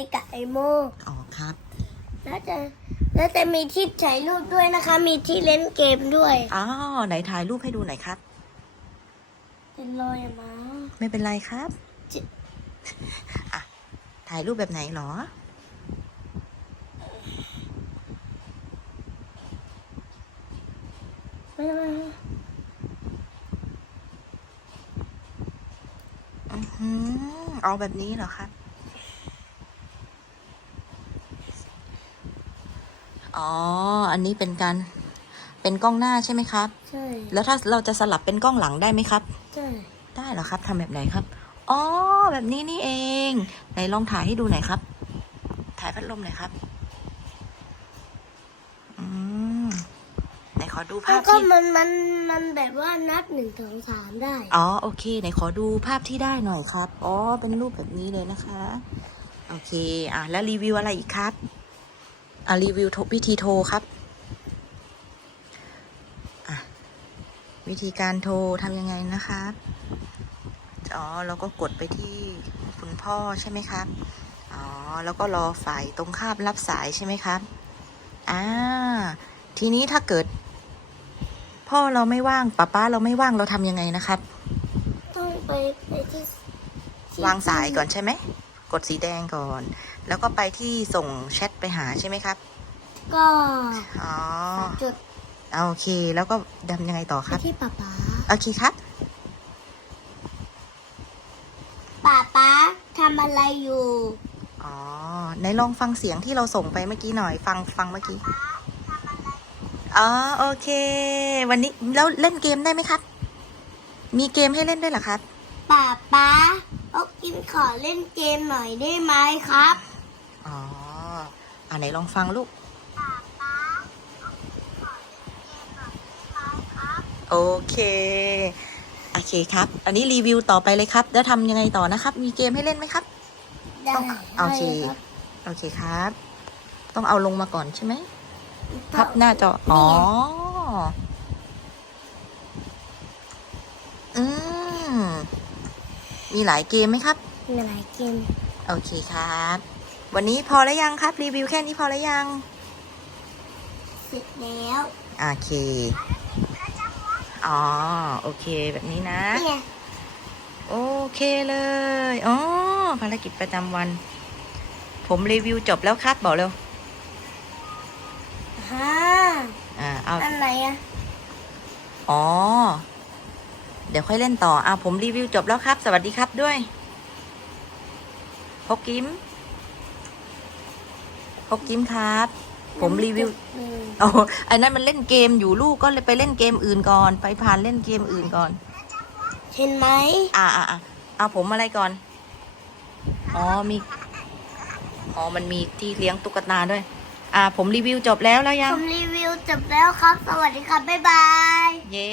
ริกะไอโมอ๋อครับ แล้วจะแล้วจะมีที่ถ่ายรูปด้วยนะคะ มีที่เล่นเกมด้วยอ๋อไหนถ่ายรูปให้ดูหน่อยครับ เป็นรอยมาไม่เป็นไรครับอะถ่ายรูปแบบไหนหรอไม่ไม่เอาแบบนี้เหรอครับ อ๋อ อันนี้เป็นการ เป็นกล้องหน้าใช่ไหมครับ ใช่ แล้วถ้าเราจะสลับเป็นกล้องหลังได้ไหมครับ ใช่ ได้เหรอครับทำแบบไหนครับ อ๋อ แบบนี้นี่เอง ไหนลองถ่ายให้ดูหน่อยครับ ถ่ายพัดลมหน่อยครับ อืม ไหนขอดูแล้ภาวพก็ที่มันมันมันแบบว่านับหนึ่งสองสามได้ อ๋อ โอเค ไหนขอดูภาพที่ได้หน่อยครับ อ๋อ เป็นรูปแบบนี้เลยนะคะ โอเค อะ แล้วรีวิวอะไรอีกครับ อะรีวิวโทรวิธีโทรครับอะวิธีการโทรทำยังไงนะครับ อ๋อ เราก็กดไปที่คุณพ่อใช่ไหมครับ อ๋อ แล้วก็รอฝ่ายตรงข้ามรับสายใช่ไหมครับ อ่า ทีนี้ถ้าเกิด พ่อเราไม่ว่างป้าป้าเราไม่ว่างเราทำยังไงนะครับ ต้องไปไปที่ที่วางสายก่อนใช่ไหม กดสีแดงก่อน แล้วก็ไปที่ส่งแชทไปหาใช่ไหมครับ ก็อ๋อจุดเอาโอเค แล้วก็ดำยังไงต่อไปครับที่ป๊าป๊าโอเคครับป๊าป๊าทำอะไรอยู่อ๋อไหนลองฟังเสียงที่เราส่งไปเมื่อกี้หน่อยฟังฟังเมื่อกี้อ๋อโอเค วันนี้แล้วเล่นเกมได้ไหมครับ มีเกมให้เล่นด้วยเหรอครับป๊าป๊าเอากินขอเล่นเกมหน่อยได้ไหมครับ อ๋ออ่าไหนลองฟังลูกโอเค โอเคครับ อันนี้รีวิวต่อไปเลยครับ แล้วทำยังไงต่อนะครับ มีเกมให้เล่นไหมครับ ได้ต้องโอเคได้รับโอเคครับ ต้องเอาลงมาก่อนใช่ไหมพับหน้าจอ อ๋ออืม มีหลายเกมไหมครับ มีหลายเกม โอเคครับ วันนี้พอแล้วยังครับรีวิวแค่นี้พอแล้วยัง เสร็จแล้ว โอเค อ๋อ โอเคแบบนี้นะนี่ไงโอเคเลย อ๋อ ภารกิจประจำวัน ผมรีวิวจบแล้วครับบอกเร็ว ฮ่าอ่า เอา อันไหนอะอ๋อ เดี๋ยวค่อยเล่นต่ออ่าผมรีวิวจบแล้วครับ สวัสดีครับด้วยพกกิมพกกิมครับ ผมรีวิวเออโอ้ไอ้นั่นมันเล่นเกมอยู่ลูกก็เลยไปเล่นเกมอื่นก่อน ไปผ่านเล่นเกมอื่นก่อน เห็นไหมอ่าอ่าอ่าเอาผมอะไรก่อน อ๋อมีอ๋อมันมีที่เลี้ยงตุ๊กตาด้วย อ่า ผมรีวิวจบแล้วแล้วยัผงมรีวิวจบแล้วครับ สวัสดีครับ บ๊ายบาย เย้